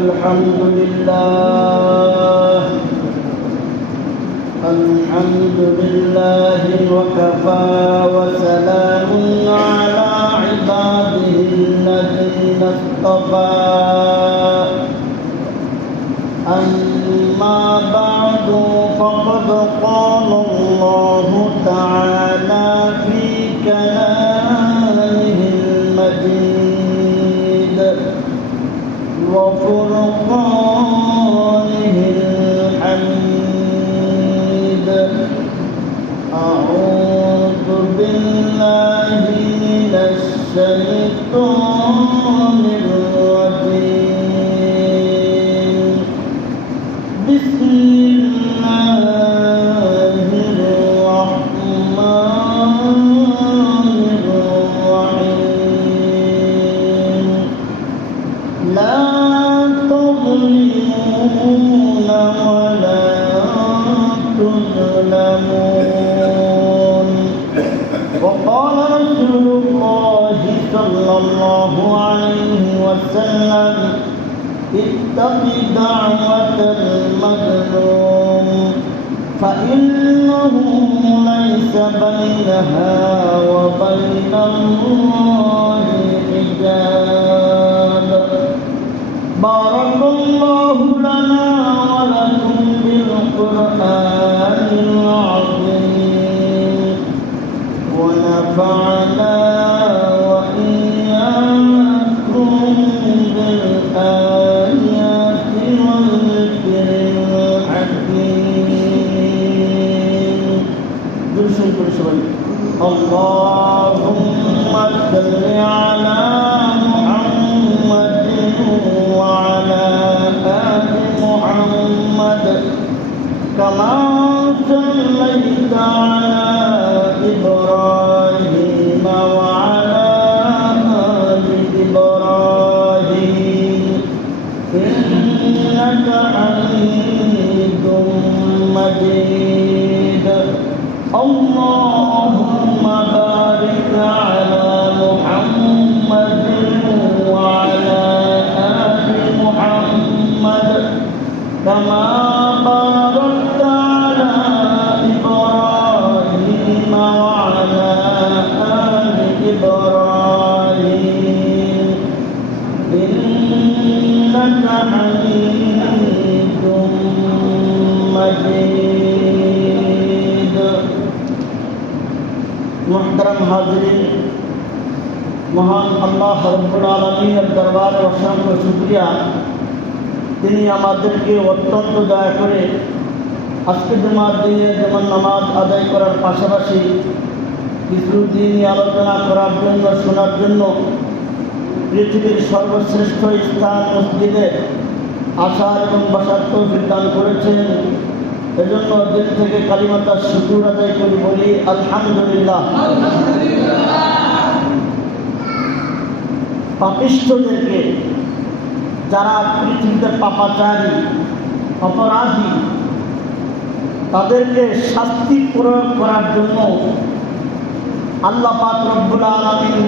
الحمد لله. الحمد لله وكفى وسلام على عباده الذين اصطفى. أما بعد فقد قال الله تعالى في كلامه المجيد وفرقانه الحميد. أعوذ بالله من الشيطان الرجيم. بسم وعلى آل إبراهيم إنك حميد مجيد محترم حاضرین মহান আল্লাহ রব্বুল আলমিনের দরবারে অসংখ্য শুক্রিয়া তিনি আমাদেরকে অত্যন্ত দয়া করে আজকে জমার দিনে যেমন নামাজ আদায় করার পাশাপাশি কিছু দিনই আলোচনা করার জন্য, শোনার জন্য পৃথিবীর সর্বশ্রেষ্ঠ স্থান মসজিদে আসার এবং বসার তৌফিক দান করেছেন। এজন্য দিন থেকে কালিমাতা শুকুর আদায় করি বলি, আলহামদুলিল্লাহ। পাপিষ্ঠদেরকে যারা পৃথিবীতে পাপাচারী, অপরাধী, তাদেরকে শাস্তি প্রয়োগ করার জন্য আল্লাহ পাক আলমিন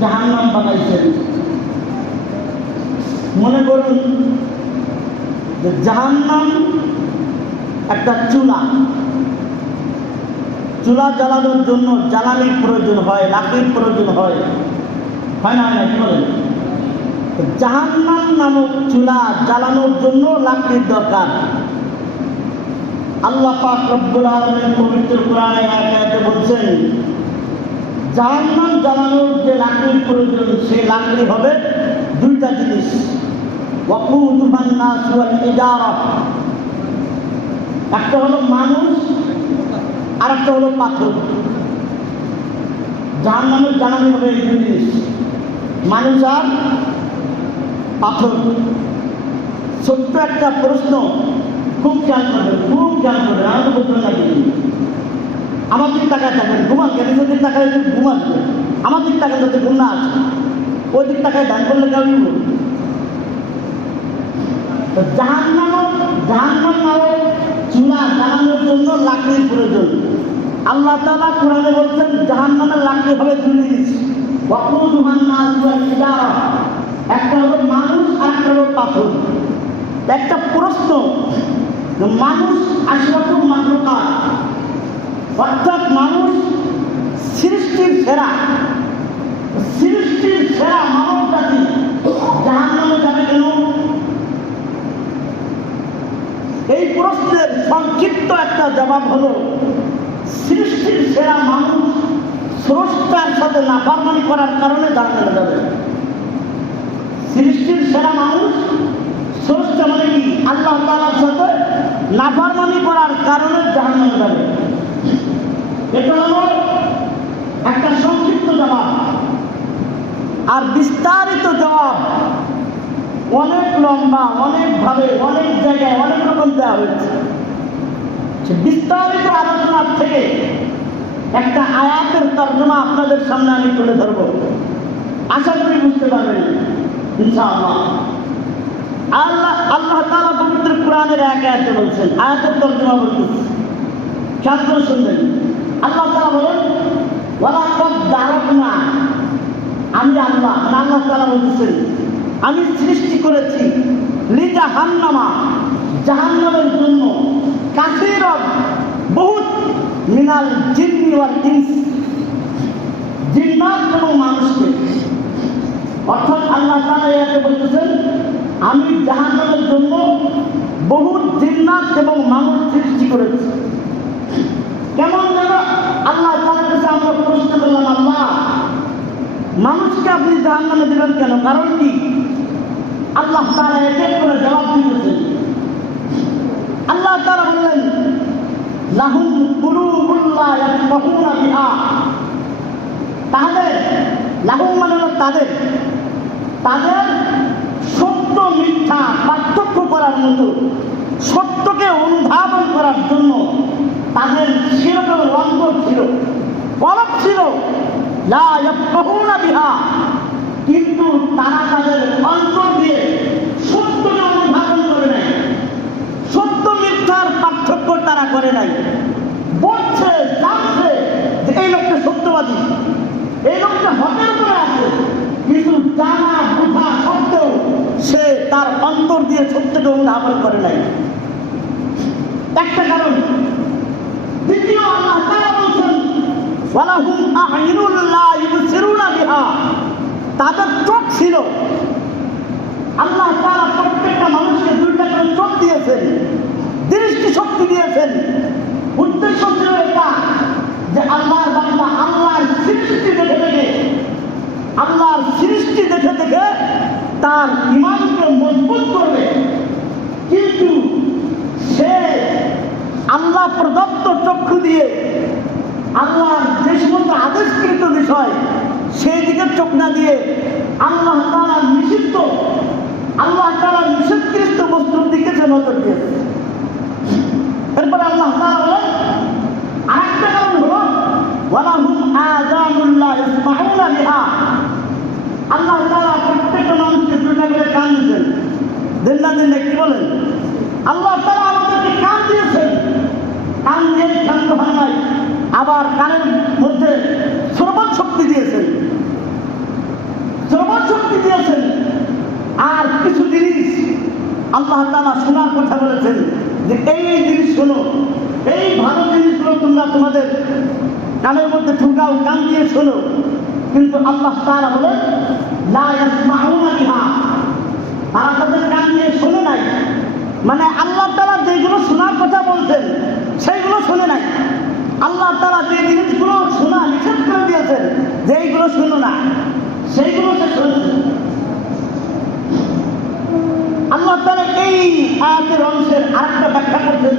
জাহান্নাম বানাইছেন। মনে করুন যে জাহান্নাম একটা চুলা। চুলা জ্বালানোর জন্য জ্বালানির প্রয়োজন হয় লাকড়ির প্রয়োজন হয়। হয় না হয় জাহান্নাম নামক চুলা জ্বালানোর জন্য লাকড়ির দরকার। আল্লাহ পাক রব্বুল আলামিন পবিত্র কোরআনে আয়াতে বলছেন, জাহান্নাম জ্বালানোর যে লাকড়ির প্রয়োজন, সেই লাকড়ি হবে দুইটা জিনিস। একটা হলো মানুষ আর একটা হলো পাথর। জাহান্নামের জ্বালানি হবে এই জিনিস। মানুষ আর পাথর। ছোট্ট একটা প্রশ্ন খুব খেয়াল করবেন খুব খেয়াল করবেন আমি তো বলতে নাকি আমার দিক টাকায় থাকবেন ঘুমান কেন দিক টাকায় ঘুম আসবে আমার দিক টাকায় যাতে ঘুম না আসে, ওই দিক টাকায় ধ্যান করলে কেমন জন্য প্রয়োজন। বলছেন একটা মানুষ পাথর। একটা প্রশ্ন মানুষ আশরাফুল মাকলুকা অর্থাৎ মানুষ সৃষ্টির সেরা। সৃষ্টির সেরা মানব জাতি জাহান নামে যাবে কেন? এই প্রশ্নের সংক্ষিপ্ত একটা জবাব হলো, সৃষ্টির সেরা মানুষ স্রষ্টার সাথে নাফারমানি করার কারণে জাহান্নামে যাবে। সৃষ্টির সেরা মানুষ স্রষ্টা মানে কি? আল্লাহ তাআলার সাথে নাফারমানি করার কারণে জাহান্নামে যাবে। এটা হলো একটা সংক্ষিপ্ত জবাব। আর বিস্তারিত জবাব অনেক লম্বা অনেকভাবে অনেক জায়গায়, অনেক রকম দেওয়া হয়েছে। বিস্তারিত আলোচনার থেকে একটা আয়াতের তর্জমা আপনাদের সামনে আমি তুলে ধরবো। আশা করি বুঝতে পারবেন, ইনশাআল্লাহ। আল্লাহ আল্লাহ তাআলা পবিত্র কোরআনের এক আয়াতে বলছেন, আয়াতের তর্জমা বলতেছে। ছাত্র শুনবেন। আল্লাহ তাআলা বলেন ওয়ালা কদ দারাকনা। আমি আল্লাহ আল্লাহ তাআলা বলতেছেন, আমি সৃষ্টি করেছি লিজা হান্নামা জাহান্নামের জন্য কাসির বহুত মিনাল জিন্নি ওয়াল ইনস, জিন্নাত এবং মানুষকে। অর্থাৎ আল্লাহ তাআলা এতে বলতেছেন আমি জাহান্নামের জন্য বহু জিন্নাত এবং মানুষ সৃষ্টি করেছি। কেমন যেন আল্লাহ তাআলার কাছে আমরা প্রশ্ন করলাম, আল্লাহ, মানুষকে আপনি জাহান্নামে দেবেন কেন? কারণ কি? আল্লাহ তারা এক এক করে জবাব দিতেছেন আল্লাহ তারা বললেন, লাহুম লা ইয়াফকাহুনা বিহা। তাদের, লাহুম মানে তাদের। তাদের সত্য মিথ্যা পার্থক্য করার মতো, সত্যকে অনুধাবন করার জন্য তাদের সেরকম রঙ্গ ছিল কলক ছিল। বিহা। কিন্তু তারা তাদের অন্তর দিয়ে সত্যকে অনুধাবন করে নাই সত্য মিথ্যার পার্থক্য তারা করে নাই বলছে জানছে যে এই লোকটা সত্যবাদী এই লোকটা হকের উপরে আছে কিন্তু জানা বোঝা সত্ত্বেও সে তার অন্তর দিয়ে সত্যকে অনুধাবন করে নাই। একটা কারণ। দ্বিতীয়, আল্লাহ তাআলা বলছেন, ওয়ালাহুম ইবসিরুনা বিহা। তাদের চোখ ছিল। আল্লাহ তাআলা প্রত্যেকটা মানুষকে দুইটা করে চোখ দিয়েছেন দৃষ্টি শক্তি দিয়েছেন। উদ্দেশ্য ছিল এটা যে আল্লাহর বান্দা আল্লাহর সৃষ্টি দেখে দেখে, আল্লাহর সৃষ্টি দেখে দেখে তার ইমানকে মজবুত করবে কিন্তু সে আল্লাহ প্রদত্ত চক্ষু দিয়ে আল্লাহর যে সমস্ত আদেশকৃত বিষয়, সেই দিকে চোখ না দিয়ে আল্লাহ তারা নিষিদ্ধ, আল্লাহ তারা নিষেধকৃত বস্তুর দিকে সে নজর দিয়েছে। এরপর আল্লাহ তারা বলেন, আরেকটা কারণ হলো, ওয়ালাহুম আযানুল্লাহ ইসমাউনা বিহা। আল্লাহ তাআলা প্রত্যেকটা মানুষকে দুটা করে কান দিয়েছেন। দিন না দিন কি বলেন? আল্লাহ তাআলা আমাদেরকে কান দিয়েছেন কান ক্ষান্ত হয় নাই। আবার কানের মধ্যে শ্রবণ শক্তি দিয়েছেন। শ্রবণ শক্তি দিয়েছেন। আর কিছু জিনিস আল্লাহ তাআলা শোনার কথা বলেছেন যে এই এই জিনিস শোনো, এই ভালো জিনিসগুলো তোমরা তোমাদের কানের মধ্যে ঠুকাও কান দিয়ে শোনো। কিন্তু আল্লাহ তাআলা বলেন, লা ইয়াসমাউনা তারা তাদের কান দিয়ে শোনে নাই। মানে আল্লাহ তাআলা যেগুলো শোনার কথা বলছেন, সেইগুলো শোনে নাই আল্লাহ তাআলা যে জিনিসগুলো শোনা নিষেধ করে দিয়েছেন যে এইগুলো শোনো না, সেইগুলো সে শুনেছে। আল্লাহ তাআলা এই আয়াতের অংশের আরেকটা ব্যাখ্যা করছেন,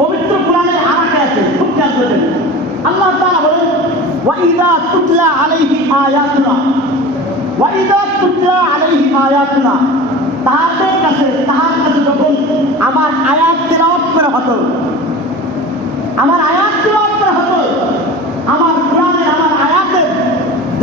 পবিত্র কোরআনের আরেকটা আয়াতে, খুব খেয়াল করবেন আল্লাহ তাআলা বলেন ওয়াইদা তুতলা আলাইহি আয়াতুনা। ওয়াইদা তুতলা আলাইহি আয়াতুনা। তাহাদের কাছে, তাহার কাছে যখন আমার আয়াত তেলাওয়াত করা হতো, আমার আয়াত তেলাওয়াত করা হতো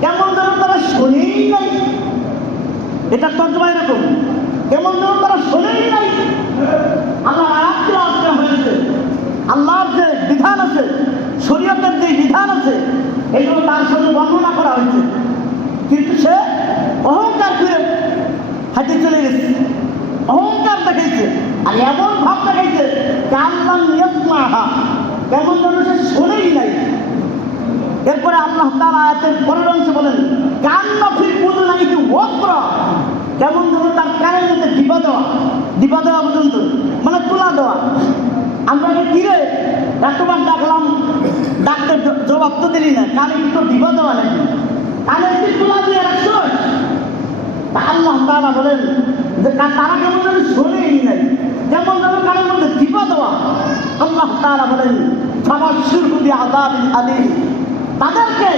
কেমন যেন তারা শোনেই নাই। এটা তর্জমা এরকম। কেমন যেন তারা শোনেই নাই। আল্লাহ আয়াতটি আজকে হয়েছে। আল্লাহর যে বিধান আছে, শরীয়তের যে বিধান আছে, এগুলো তার সঙ্গে বর্ণনা করা হয়েছে। কিন্তু সে অহংকার করে হাতে চলে গেছে। অহংকার দেখাইছে। আর এমন ভাব দেখাইছে কেমন যেন সে শোনেই নাই। এরপরে আল্লাহ তার আয়াতের বলেন কান্না ফির পুজো নাই কি ওক্র কেমন যেন তার কানের মধ্যে ডিপা দেওয়া ডিপা দেওয়া পর্যন্ত মানে তুলা দেওয়া। আমরা কি কিরে এতবার ডাকলাম ডাক্তার জবাব তো দিলি না, কানে একটু ডিপা দেওয়া নাকি? কানে একটু তুলা দিয়ে রাখছো আল্লাহ তারা বলেন, যে তারা কেমন যেন শোনেই নাই, কেমন যেন কানের মধ্যে ডিপা দেওয়া। আল্লাহ তারা বলেন সবার শুরু আদাব আদিম তাদেরকে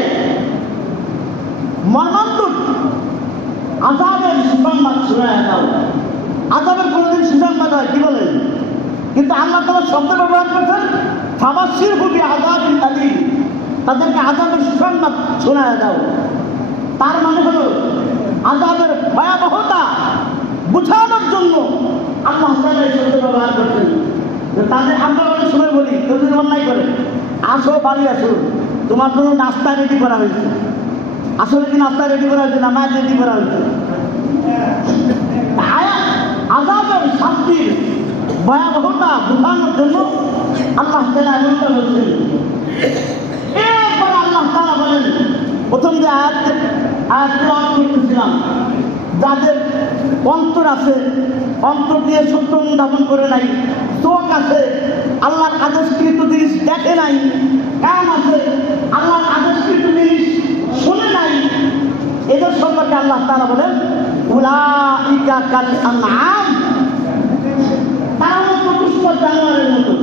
মর্মান্তুক আজাবের সুসংবাদ শোনায় দাও আজাবের কোনোদিন সুসংবাদ হয় কি বলেন কিন্তু আল্লাহ তালা শব্দ ব্যবহার করছেন ফাবাসির হুবি আজাব আলী তাদেরকে আজাবের সুসংবাদ শোনায় দাও তার মানে হলো আজাবের ভয়াবহতা বুঝানোর জন্য আল্লাহ তালা শব্দ ব্যবহার করছেন। তাদের অনেক সময় বলি, কেউ যদি অন্যায় করে, আসো, বাড়ি আসো তোমার জন্য নাস্তা রেডি করা হয়েছে। আসলে কি নাস্তা রেডি করা হয়েছে না মাছ রেডি করা হয়েছে? আজাবের শাস্তির ভয়াবহতা বোঝানোর জন্য আল্লাহ তালা এমনটা বলছেন। এরপরে আল্লাহ তালা বলেন, প্রথম যে আয়াত আয়াত তেলাওয়াত করতেছিলাম যাদের অন্তর আছে, অন্তর দিয়ে সত্য অনুধাবন করে নাই, চোখ আছে, আল্লাহর আদেশকৃত জিনিস দেখে নাই কান আছে, আল্লাহর আদেশকৃত জিনিস শুনে নাই। এদের সম্পর্কে আল্লাহ তারা বলেন, উলাইকা কাল আনআম। তারা হলো চতুষ্প জানোয়ারের মতো।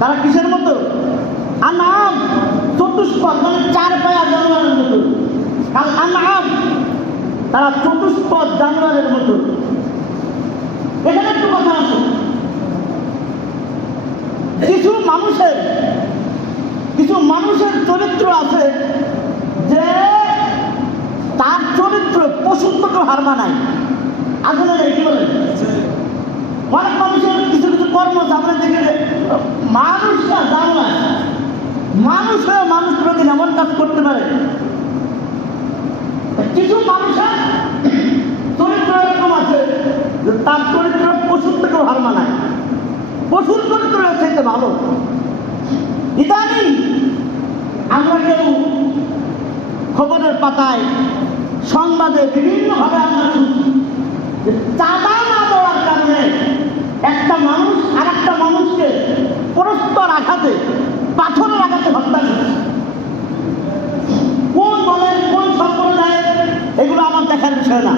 তারা কিসের মতো? আনাম চতুষ্পদ মানে চার পায়া জানোয়ারের মতো। কাল আনাম তারা চতুষ্পদ জানোয়ারের মতো। এখানে একটু কথা আছে। কিছু মানুষের কিছু মানুষের চরিত্র আছে যে তার চরিত্র পশুত্বকে হার মানায়। আসলে কি অনেক মানুষের কিছু কিছু কর্ম আমরা দেখে মানুষটা জানলা মানুষ হয়ে মানুষ প্রতি এমন কাজ করতে পারে? কিছু মানুষের চরিত্র এরকম আছে যে তার চরিত্র পশুর থেকেও হার মানায়। পশুর চরিত্র চাইতে ভালো। ইদানিং আমরা কেউ খবরের পাতায়, সংবাদে বিভিন্নভাবে আমরা শুনছি চাঁদা না দেওয়ার কারণে একটা মানুষ আর একটা মানুষকে পরস্পর আঘাতে, পাথরের আঘাতে হত্যা করছে। কোন দলের কোন সম্প্রদায়ের, এগুলো আমার দেখার বিষয় না।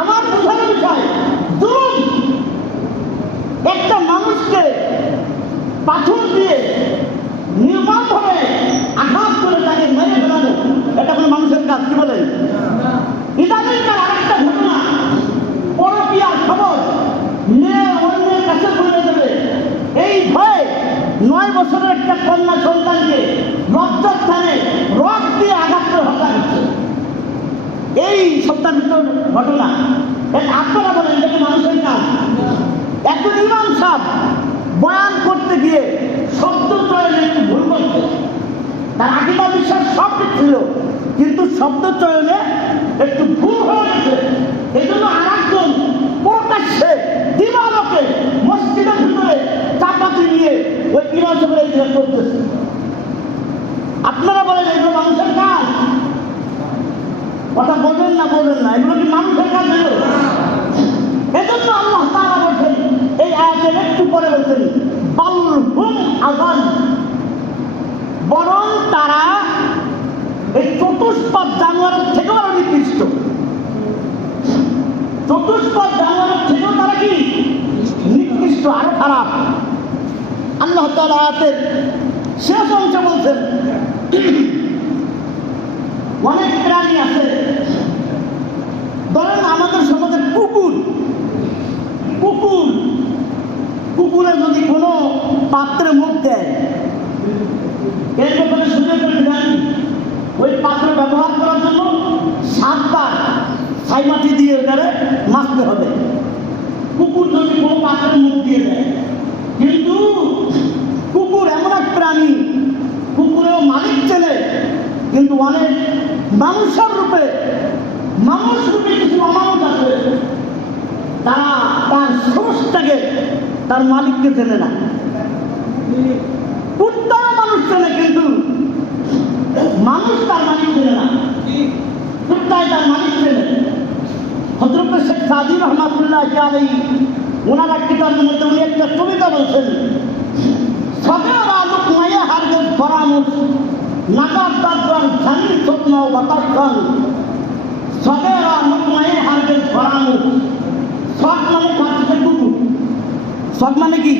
আমার বোঝার বিষয় জুলুম একটা মানুষকে পাথর দিয়ে নির্মমভাবে আঘাত করে তাকে মেরে ফেলানো, এটা কোনো মানুষের কাজ, কি বলেন? ইদানিংকার আরেকটা ঘটনা, পরকিয়ার খবর, মেয়ে অন্যের কাছে বলে দেবে এই ভয়ে নয় বছরের একটা কন্যা সন্তানকে লজ্জাস্থানে রড দিয়ে আঘাত করে হত্যা করছে। এই সপ্তাহের ভিতর ঘটনা। এটা আপনারা বলেন এটা কি মানুষের কাজ একজন ইমাম সাহেব বয়ান করতে গিয়ে শব্দ চয়নে ভুল করছে তার আকিদা বিশ্বাস সব ছিল, কিন্তু শব্দ চয়নে একটু ভুল হয়ে গেছে। এই আর একজন প্রকাশ্যে দিবালোকে মসজিদের ভিতরে চাপাতি নিয়ে ওই ইমাম সাহেবের করতেছে। আপনারা বলেন, এগুলো মানুষের কাজ? কথা বলবেন না বলবেন না। এগুলো কি মানুষের কাজ এজন্য আল্লাহ একটু পরে বলছেন বরং তারা এই চতুষ্পদ জানোয়ারের থেকেও আরও নিকৃষ্ট। চতুষ্পদ জানোয়ারের থেকেও তারা কি? নিকৃষ্ট, আরও খারাপ। আল্লাহ আয়াতের শেষ অংশে বলছেন, অনেক প্রাণী আছে, ধরেন আমাদের সমাজের কুকুর। কুকুর কুকুরের যদি কোনো পাত্রে মুখ দেয়, এর ব্যাপারে সুযোগ দেন ওই পাত্র ব্যবহার করার জন্য সাতবার ছাইমাটি দিয়ে এটারে মাখতে হবে। কুকুর যদি কোনো পাত্রে মুখ দিয়ে দেয়, কিন্তু কুকুর এমন এক প্রাণী কুকুরেও মালিক চেনে, কিন্তু অনেক মানুষের রূপে মানুষ রূপে কিছু অমানুষ আছে, তারা তার সোর্সটাকে তার মালিককে চেনে না। কুত্তাও মানুষ চেনে কিন্তু মানুষ তার মালিক চেনে না। কুত্তায় তার মালিক চেনে। হজরত শেখ সাদি রহমাতুল্লাহ আলী ওনার কিতাবের মধ্যে উনি একটা কবিতা বলছেন সবের আলোক মায়া হারগের পরামর্শ নাকার তার জানির স্বপ্ন বাতাস সবের আলোক মায়া হারগের পরামর্শ সব মানে সব মানে কি?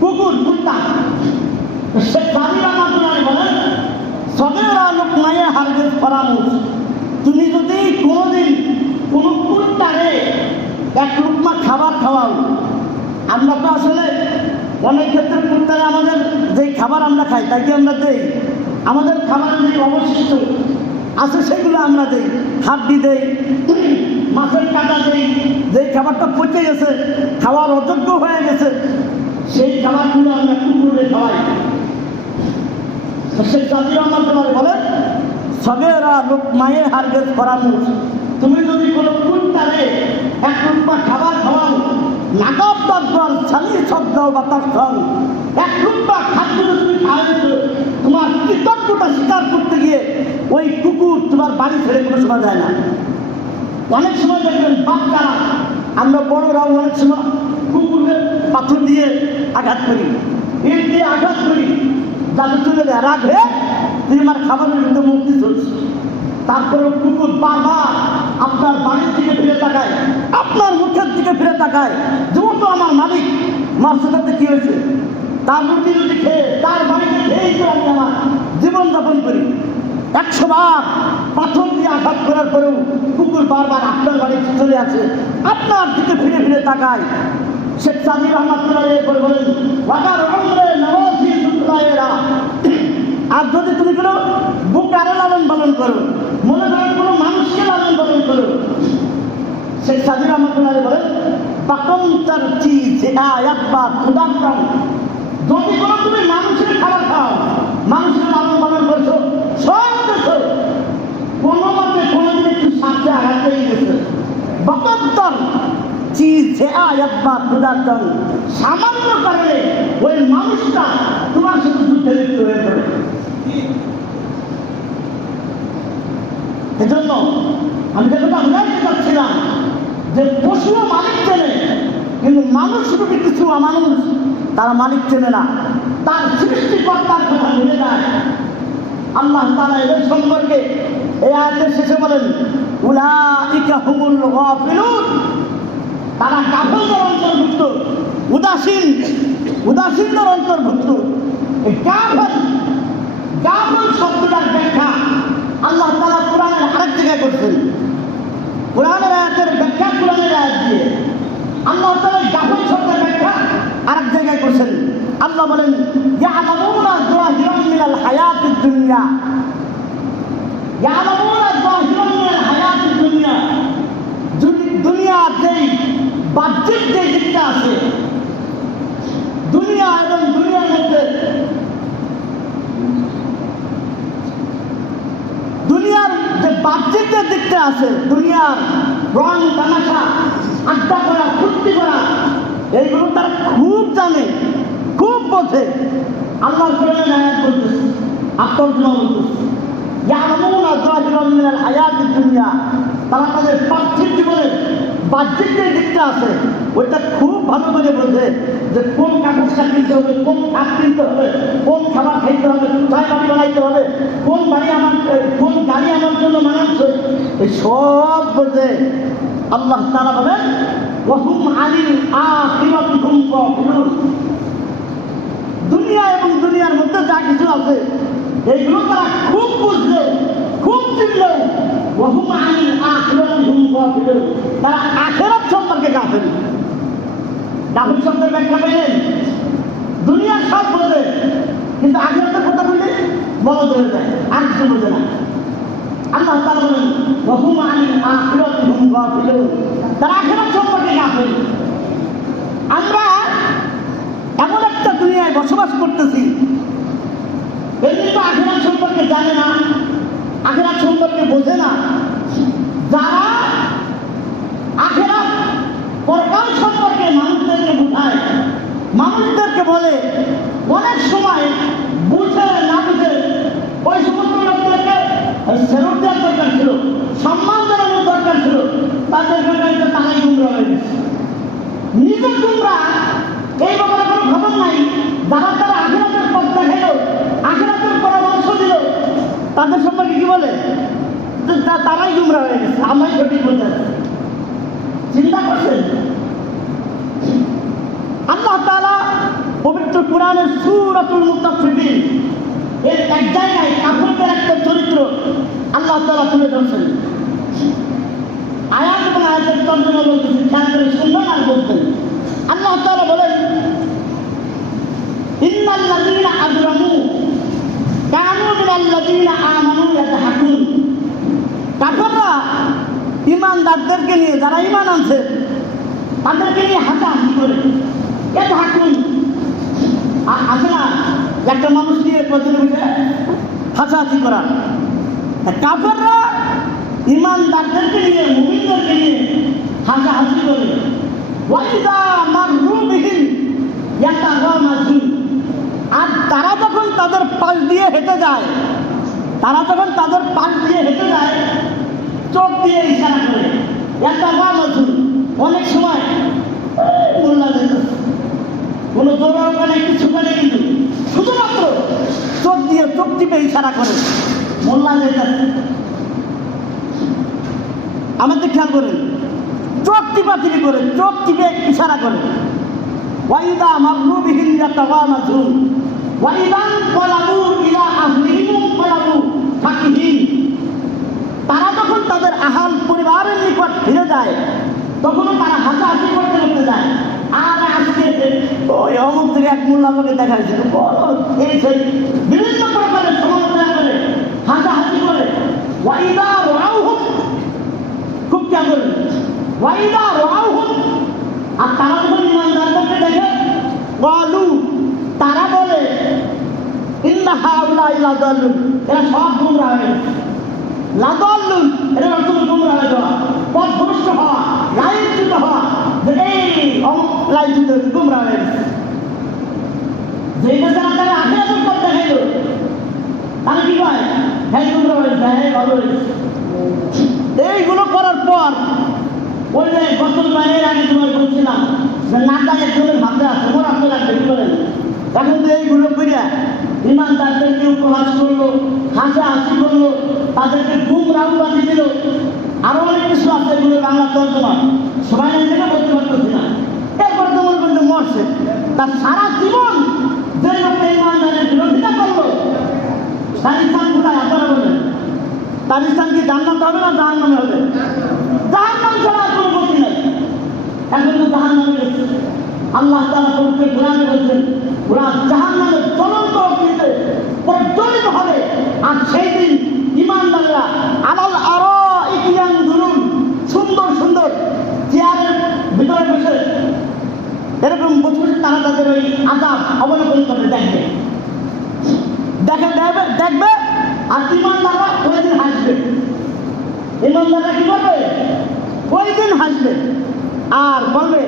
কুকুর, কুত্তা। আলোক তুমি যদি কোনোদিন কোনো কুত্তারে এক রুকমা খাবার খাওয়াও, আমরা তো আসলে অনেক ক্ষেত্রে কুত্তারে আমাদের যে খাবার আমরা খাই, তাকে আমরা দেই। আমাদের খাবারের যে অবশিষ্ট আছে সেগুলো আমরা দেই। হাড্ডি দেই, মাছের কাটা দেই যেই খাবারটা পচে গেছে খাওয়ার অযোগ্য হয়ে গেছে সেই খাবারগুলো আমরা কুকুরে খাওয়াই তো সেই আমার তোমার বলেন সবেরা লোক মায়ের হারগেজ পরামর্শ তুমি যদি কোনো কুত্তারে এক রূপা খাবার খাওয়াও নাগব ছালিয়ে সব দাও বাতাস দাও এক রূপা খাদ্য তুমি খাওয়াইছো তোমার কৃতজ্ঞতা স্বীকার করতে গিয়ে ওই কুকুর তোমার বাড়ি ছেড়ে কোনো সময় যায় না। অনেক সময় দেখবেন বাচ্চারা, আমরা বড়রাও অনেক সময় কুকুরের পাথর দিয়ে আঘাত করি, ইট দিয়ে আঘাত করি। যাতে চলে যায় হয়ে আমার খাবারের মধ্যে মুক্তি চলছে। তারপরে কুকুর বারবার আপনার বাড়ির দিকে ফিরে তাকায়, আপনার মুখের দিকে ফিরে তাকায়। যেহেতু আমার মালিক। সাথে কি হয়েছে? তার রুটি রুটি খেয়ে, তার বাড়িতে খেয়েই তো আমি আমার জীবনযাপন করি। একশো বার পাথর দিয়ে আঘাত করার পরেও কুকুর বারবার আপনার বাড়িতে চলে আসে, আপনার দিকে ফিরে ফিরে তাকায়। শেখ সাদি রহমতুল্লাহ বলেন সুতরায়েরা আর যদি তুমি কোনো বুকারে লালন পালন করো, মনে করেন কোনো মানুষকে লালন পালন করো শেখ সাদি রহমতুল্লাহ বলেন পাকন্তর চিজ একবার ক্ষুদান্তম যদি কোনো তুমি মানুষের খাবার খাও, মানুষের লালন পালন করছ, সব দেশো কোনো মতে কোনোদিন একটু সাথে আঘাত পেয়ে গেছে। বকন্তর চিজ ক্ষুদান্তম সামান্য কারণে ওই মানুষটা তোমার সাথে এজন্য আমি যে পশুও মালিক চেনে, কিন্তু মানুষ রূপী কিছু অমানুষ, তারা মালিক চেনে না। তার সৃষ্টিকর্তার কথা ভুলে যায়। আল্লাহ তারা এদের সম্পর্কে এই আয়াতের শেষে বলেন, উলাইকা হুমুল গাফিলুন। তারা কাফেরদের অন্তর্ভুক্ত উদাসীন উদাসীনদের অন্তর্ভুক্ত শব্দটার ব্যাখ্যা আল্লাহ তাআলা কোরআনের আরেক জায়গায় করছেন কোরআনের আয়াতের ব্যাখ্যা কোরআনের আয়াত দিয়ে আল্লাহ তাআলা কাফের শব্দের ব্যাখ্যা আরেক জায়গায় করছেন আল্লাহ বলেন দুনিয়া দুনিয়া দুনি- দুনিয়ার যেই বাহ্যিক যে দিকটা আছে, দুনিয়া এবং দুনিয়ার মধ্যে, দুনিয়ার যে বাহ্যিক যে দিকটা আছে, দুনিয়ার রং, তামাশা, আড্ডা করা, ফুর্তি করা, এইগুলো তারা খুব জানে, খুব বোঝে। আল্লাহর কোরআনে আয়াত বলতেছে আত্মর্জমা বলতেছে। দুনিয়া, তারা তাদের পার্থিব জীবনের বাহ্যিক যে দিকটা আছে। ওইটা খুব ভালো করে বোঝে যে কোন কাগজটা কিনতে হবে, কোন কাজ কিনতে হবে, কোন খাবার খাইতে হবে, কোথায় বাড়ি বানাইতে হবে, কোন বাড়ি আমার কোন গাড়ি আমার জন্য মানাচ্ছে এই সব বোঝে। আল্লাহ তারা বলেন ওহুম আখিরাতিহুম গাফিলুন। দুনিয়া এবং দুনিয়ার মধ্যে যা কিছু আছে, এইগুলো তারা খুব বুঝলো, খুব চিনল ওহুম আখিরাতিহুম গাফিলুন তারা আখিরাত সম্পর্কে গাফিল গাফিল শব্দের ব্যাখ্যা পেলেন। দুনিয়া সব বোঝে, কিন্তু আখিরাতের কথা বললে বড় হয়ে যায়, আর কিছু বোঝে না। আল্লাহ তাআলা বলেন ওয়াহুম আনিল আখিরাতি, হুম গাফিলুন। তারা আখিরাত সম্পর্কে গাফিল আমরা এমন একটা দুনিয়ায় বসবাস করতেছি এমনি তো আখিরাত সম্পর্কে জানে না, আখিরাত সম্পর্কে বোঝে না। যারা আখেরাত পরকাল সম্পর্কে মানুষদেরকে বোঝায়। মানুষদেরকে বলে, অনেক সময় বুঝে না বুঝে ওই সমস্ত লোকদেরকে ফেরত দেওয়ার দরকার ছিল, সম্মান জানানোর দরকার ছিল, তাদের ব্যাপারে তারাই গুমরা হয়ে গেছে। নিজে গুমরা এই ব্যাপারে কোনো খবর নাই। যারা তারা আখেরাতের পথ দেখাইল, আখেরাতের পরামর্শ দিল, তাদের সম্পর্কে কি বলে? তারাই গুমরা হয়ে গেছে। আমরাই সঠিক বলতে চিন্তা করছেন? আল্লাহ তাআলা পবিত্র কোরআনের সূরাতুল মুতাফফিফিন এর এক জায়গায় কাফেরদের একটা চরিত্র আল্লাহ তাআলা তুলে ধরছেন। আয়াত এবং আয়াতের তর্জমা বলতেছেন খেয়াল করে শুনবেন আর বলতেন আল্লাহ তাআলা বলেন, ইন্নাল্লাযীনা আজরামু কানু মিনাল্লাযীনা আমানু ইয়াজহাকুন কাফেররা নিয়ে, যারা ইমান আনছে, তাদেরকে নিয়ে হাসাহাসি করে। এ থাকুন আ- আছে না? একটা মানুষ নিয়ে প্রতিযোগিতা হাসাহাসি করা। কাফেররা ইমানদারদেরকে নিয়ে, মুমিনদেরকে নিয়ে হাসাহাসি করে। ওয়াইদা মাররুবিহিম ইয়াতাগামাজুন আর তারা যখন তাদের পাশ দিয়ে হেঁটে যায়, তারা যখন তাদের পাশ দিয়ে হেঁটে যায়, চোখ দিয়ে ইশারা করে একটা আছে অনেক সময় মোল্লা যেতেছে। কোনো জোরাও কানে কিছু কানে কিন্তু শুধুমাত্র চোখ টিপে ইশারা করে। মোল্লা যেতেছে আমাদের খেয়াল করেন, চোখ টিপা টিপি করে চোখ টিপে ইশারা করে তারা যখন তাদের আহাল পরিবারের নিকট ফিরে যায়, তখনও তারা হাসাহাসি করতে করতে যায়। আর আজকে ওই অমুক থেকে এক দেখা এই সেই বিভিন্ন প্রকারের সমালোচনা করে হাসাহাসি করে। ওয়াইদা রাও খুব খেয়াল ওয়াইদা রাও আর তারা যখন ইমানদারদেরকে দেখে বলু তারা বলে হাউলা ইলা এরা সব গুমরা হয়ে লাদল্লুন এর অর্থ গুমরা হয়ে যাওয়া পথভ্রষ্ট হওয়া লাইনচ্যুত হওয়া যে এই অমুক লাইনচ্যুত হয়েছে গুমরা হয়ে গেছে বেচারা তারা তারা কি কয় হ্যাঁ গুমরা হয়েছে হ্যাঁ এইগুলো করার পর ওই যে গতল বাইরের আগে তোমার বলছিলাম যে নাটা একজনের হাতে আছে মোর হাতে লাগবে কি বলেন এখন তো এইগুলো করিয়া ইমানদারদেরকে উপহাস করল, হাসা হাসি করল, তাদেরকে ঘুম রাউ বাঁধি দিল। আরও অনেক কিছু আছে এগুলো বাংলা তর্জমা। সবাই না থেকে বলতে পারতেছি না। এরপরে তো মনে করতে মরছে। তার সারা জীবন যে লোকটা ইমানদারের বিরোধিতা করল তার স্থান কোথায় আপনারা বলেন তার স্থান কি জান্নাত হবে না জাহান নামে হবে জাহান নাম ছাড়া কোনো গতি নাই এখন তো জাহান নামে আল্লাহ তারা পবিত্র কোরআনে বলছেন ওরা জাহান নামে চলন্ত অগ্নিতে প্রজ্বলিত হবে আর সেই দিন ইমানদাররা আলাল আরও ইকিয়ান দুরুন সুন্দর সুন্দর চেয়ারের ভিতরে বসে এরকম বসে বসে তারা তাদের ওই আজাব অবলোকন করে দেখবে। দেখে দেখবে দেখবে আর ইমানদাররা ওই দিন হাসবে? ইমানদাররা কি করবে ওই দিন হাসবে? আর বলবে,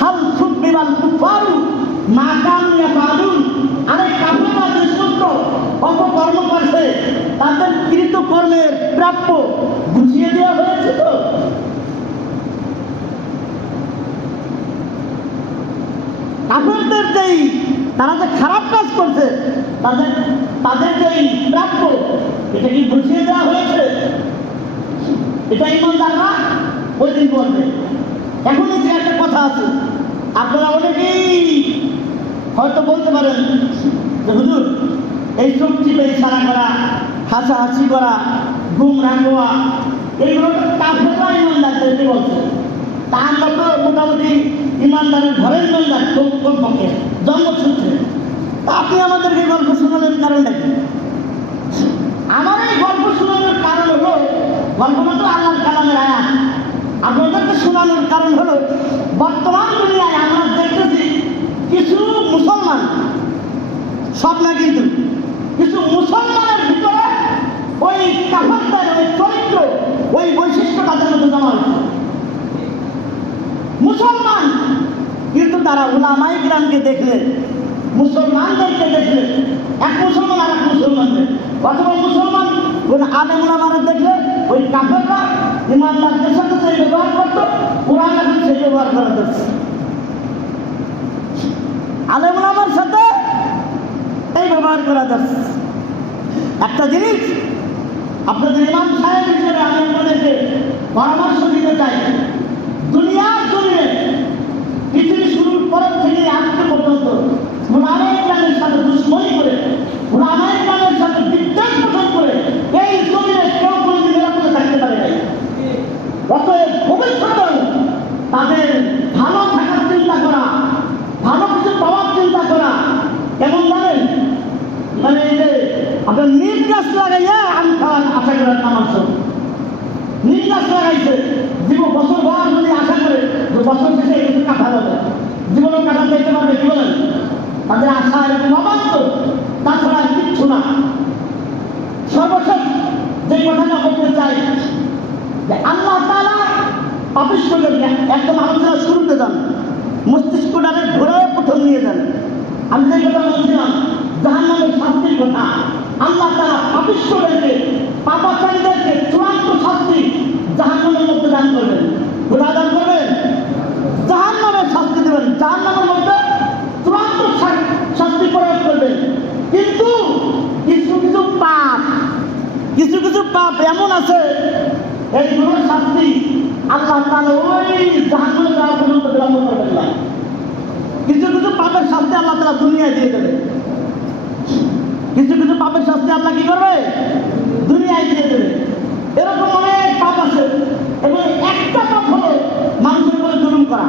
হাল সুবিবাল কুফারু মা কানু ইয়াফালুন আরে কাফেররা যে সমস্ত অপকর্ম করছে, তাদের কৃত কর্মের প্রাপ্য বুঝিয়ে দেওয়া হয়েছে তো? কাফেরদের যেই, তারা যে খারাপ কাজ করছে, তাদের তাদের যেই প্রাপ্য, এটা কি বুঝিয়ে দেওয়া হয়েছে? এটা ইমানদাররা ওই দিন বলবে। এখন যে একটা কথা আছে। আপনারা অনেকেই হয়তো বলতে পারেন যে, হুজুর, এই শক্তিতে ইশারা করা, হাসাহাসি করা ঘুম রাখোয়া এইগুলো কাফেররা ইমানদারদেরকে বলছে। তা আমরা তো মোটামুটি ইমানদারের ঘরের ইমানদার কোন কোন পক্ষে জন্মসূত্রে আপনি আমাদেরকে গল্প শোনালেন কারণটা কি? আমার এই গল্প শোনানোর কারণ হলো গল্পটা তো আল্লাহর কালামের আয়াত। আপনাদেরকে শোনানোর কারণ হলো, বর্তমান দুনিয়ায় আমরা দেখতেছি কিছু মুসলমান, সব না কিন্তু, কিছু মুসলমানের ভিতরে ওই কাফারদের, ওই চরিত্র, ওই বৈশিষ্ট্য তাদের মধ্যে জমা হচ্ছে মুসলমান। কিন্তু তারা উলামাই গ্রামকে দেখলেন মুসলমানদেরকে দেখলেন এক মুসলমান আর এক মুসলমানদের। অথবা মুসলমান কোন আলেম উলামারা দেখলে, ওই কাফেররা ইমানদারদের সাথে সেই ব্যবহার করতো, কোরআন এখন সেই ব্যবহার করা যাচ্ছে আলেম উলামার সাথে এই ব্যবহার করা যাচ্ছে একটা জিনিস, আপনাদের ইমাম সাহেব হিসেবে আমি আপনাদেরকে পরামর্শ দিতে চাই। দুনিয়ার পরের থেকে আজকে পর্যন্ত প্রাণের সাথে দুশ্মনী করে প্রাণের সাথে বিদ্বেষ পোষণ করে এই জমিনে কেউ কোনোদিন নিরাপদে থাকতে পারে নাই। অতএব ভবিষ্যতেও তাদের ভালো থাকার চিন্তা করা, ভালো কিছু পাওয়ার চিন্তা করা, কেমন জানেন? মানে এই যে আপনার গাছ লাগাইয়া আম খাওয়ার আশা করার নামাজ নিম গাছ লাগাইছে জীবন বছর ভর যদি আশা করে, বছর শেষে কিছু কাটা যাবে জীবনও কাটা চাইতে পারবে কি বলেন? তাদের আশা এরকম অবান্ত তাছাড়া কিচ্ছু না। সর্বশেষ যে কথাটা বলতে চাই, যে আল্লাহ তালা পাপিষ্টদেরকে একদম আলোচনা শুরুতে যান, মস্তিষ্কটাকে ধরে প্রথম নিয়ে যান। আমি যে কথা বলছিলাম, জাহান্নামের শাস্তির কথা, আল্লাহ তারা পাপিষ্টদেরকে পাপাচারীদেরকে চূড়ান্ত শাস্তি জাহান্নামের মধ্যে দান করবেন কোথায় দান করবেন দেবেন। জাহান্নামের মধ্যে চূড়ান্ত শাস্তি প্রয়োগ করবেন কিন্তু কিছু কিছু পাপ, কিছু কিছু পাপ এমন আছে এইগুলো শাস্তি আল্লাহ তাহলে ওই জাহান্নামে যাওয়া পর্যন্ত বিলম্ব করবেন না। কিছু কিছু পাপের শাস্তি আল্লাহ তালা দুনিয়ায় দিয়ে দেবে। কিছু কিছু পাপের শাস্তি আল্লাহ কি করবে? দুনিয়ায় দিয়ে দেবে। এরকম অনেক পাপ আছে এবং একটা পাপ হলো মানুষের উপরে জুলুম করা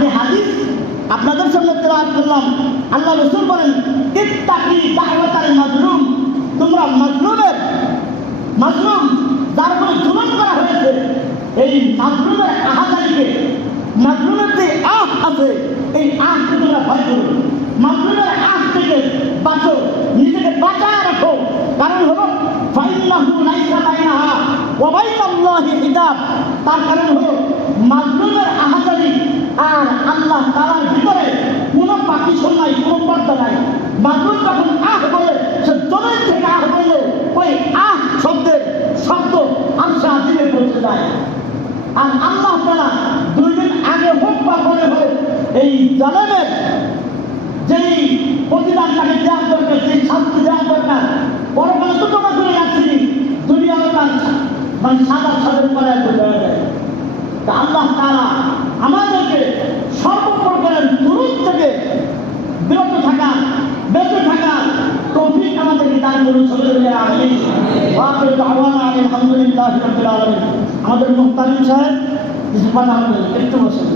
যে হাদিস আপনাদের সামনে তেলাওয়াত করলাম। আল্লাহ রসুল বলেন, ইত্তাকি দাওয়াতাল মাজলুম। তোমরা মাজলুমের, মাজলুম, যার উপরে জুলুম করা হয়েছে, এই মাজলুমের আহাজারিকে, মাজলুমের যে আহ আছে, এই আহকে তোমরা ভয় করো। মাজলুমের আহ থেকে বাঁচো, নিজেকে বাঁচায় রাখো। কারণ হলো, ফাইন্নাহু লাইসা বাইনাহা ওয়া বাইনাল্লাহি হিজাব। তার কারণ হলো, মাজলুমের আহাজারি আর আল্লাহ তাআলার ভিতরে কোনো পার্টিশন নাই কোনো পর্দা নাই মাজলুম যখন আহ বলে সে জমির থেকে আহ বললে ওই আহ শব্দের শব্দ আশা দিনে পৌঁছে যায় আর আল্লাহ তারা দুই দিন আগে হোক বা পরে হোক জালেমের যেই প্রতিদান তাকে দেওয়া দরকার যেই শাস্তি দেওয়া দরকার। পরকালে তো তোমরা করে দুনিয়াও তার মানে সাদা সাদের করে দেওয়া যায়। আল্লাহ তারা আমাদেরকে সর্বপ্রকারের দূর থেকে বিরত থাকা বেঁচে থাকা তৌফিক আমাদেরকে দান করুন সকলে দাওয়ানা আলহামদুলিল্লাহ আমাদের মুহতামিম সাহেব একটু বসে